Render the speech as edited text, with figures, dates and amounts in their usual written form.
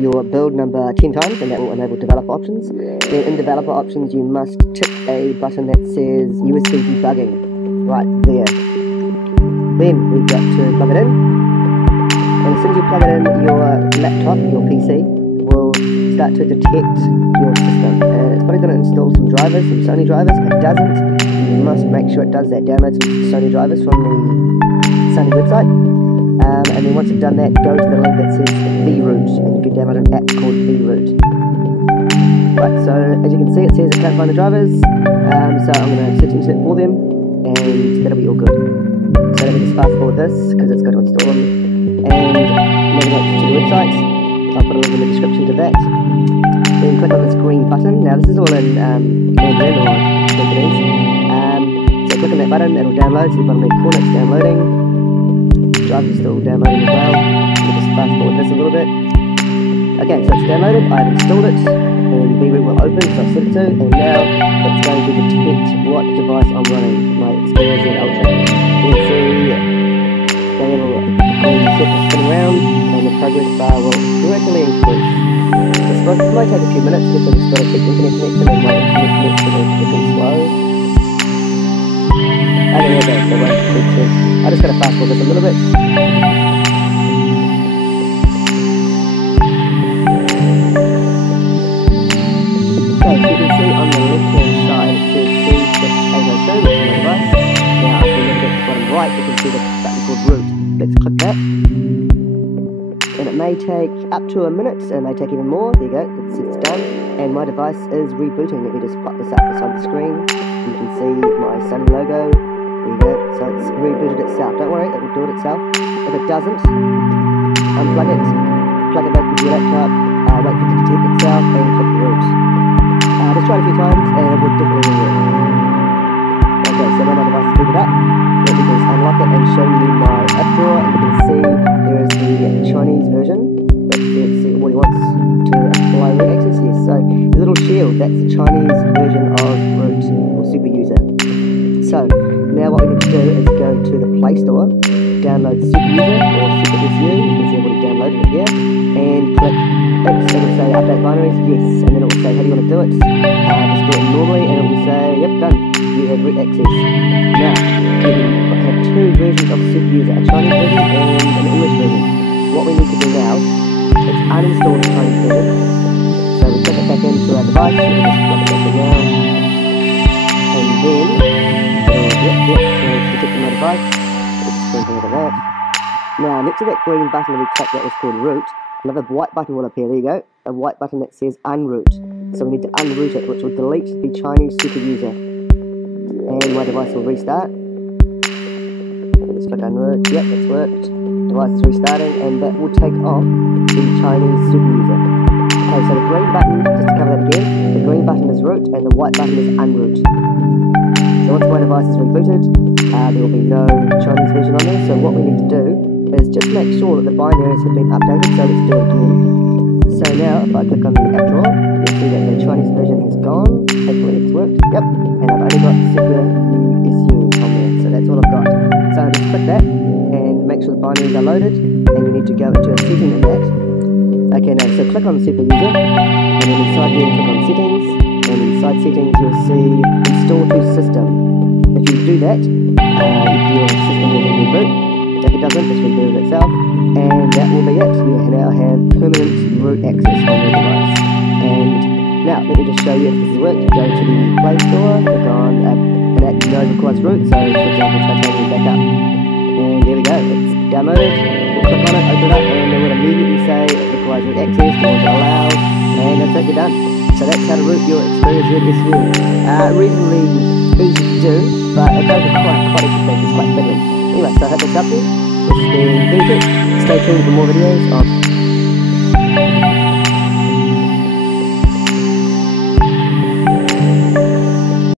your build number 10 times, and that will enable developer options. Then in developer options, you must tick a button that says USB debugging, right there. Then we've got to plug it in, and as soon as you plug it in, your laptop, your PC, will start to detect your system. And it's probably going to install some drivers, some Sony drivers. If it doesn't, you must make sure it does that. Download some Sony drivers from the Sony website. And then once you've done that, go to the link that says vroot, and you can download an app called vroot. Right, so as you can see, it says it can't find the drivers, so I'm going to search into it for them, and that'll be all good. So let me just fast forward this, because it's got to install them, and navigate to the website. I'll put a link in the description to that. Then click on this green button. Now this is all in Mandarin or Japanese. So click on that button, it'll download, so the bottom left corner, it's downloading. Drives are still downloading as well. Let me just fast forward this a little bit. Okay, so it's downloaded, I've installed it, and vroot will open, so I've set it to, and now it's going to detect what device I'm running, my Xperia Z Ultra. You can see the little green circle spinning around, and the progress bar will gradually increase. It might take a few minutes because it's got a quick internet connection, and my internet connection is pretty slow. Okay, there we go, so wait, I'm just going to fast forward this a little bit. Okay, so you can see on the left hand side it says C6832, which is my device. Now if you look at the bottom right, you can see the button called root. Let's click that. And it may take up to a minute, and may take even more. There you go, it's done. And my device is rebooting. Let me just plot this up beside the screen. You can see my Sony logo. There you go, so it's rebooted itself. Don't worry, it will do it itself. If it doesn't, unplug it, plug it back into your laptop, wait for it to detect itself, and click root. Just try it a few times, and it will definitely work. Okay, so now my device is booted up. Let me just unlock it and show you my app drawer. And you can see there is the Chinese version. Let's see what he wants to apply root access. Yes, so the little shield, that's the Chinese version of root, or super user. So now what we need to do is go to the Play Store, download Super User or Super SU, you can see I've already downloaded it here, and click X, and it will say update binaries, yes, and then it will say how do you want to do it. Just do it normally, and it will say, yep, done, you have root access. Now, you can have two versions of Super User, a Chinese version and an English version. What we need to do now is uninstall the Chinese version, so we click it back into our device, we can just plug it back in now, and then so detecting my device, something like that. Now, next to that green button we clicked that was called root, another white button will appear, there you go, a white button that says unroot. So we need to unroot it, which will delete the Chinese super user. And my device will restart. Let's click unroot, yep, it's worked. Device is restarting, and that will take off the Chinese super user. Okay, so the green button, just to cover that again, the green button is root, and the white button is unroot. So once my device is rebooted, there will be no Chinese version on there, so what we need to do is just make sure that the binaries have been updated, so let's do it again. So now, if I click on the app drawer, you'll see that the Chinese version has gone, hopefully it's worked, yep, and I've only got Super SU on there, so that's all I've got. So I'll just click that, and make sure the binaries are loaded, and you need to go into a setting in that. Okay, now, so click on Super User, and then inside here, click on Settings, and inside Settings you'll see Install to System. If you do that, your system will then reboot. If it doesn't, just reboot it itself, and that will be it. You now have permanent root access on your device. And now, let me just show you if this has worked. Go to the Play Store, click on an app you know requires root, so for example, Titanium Backup. And there we go, it's downloaded. We'll click on it, open it up, and it will immediately say it requires root access, or it's allowed, and that's it, you're done. So that's how to root your Xperia Z SU. Reasonably easy to do, but it does require quite a few things, it's quite fiddly. Anyway, so I hope it's helped you. This has been Vintage. Stay tuned for more videos of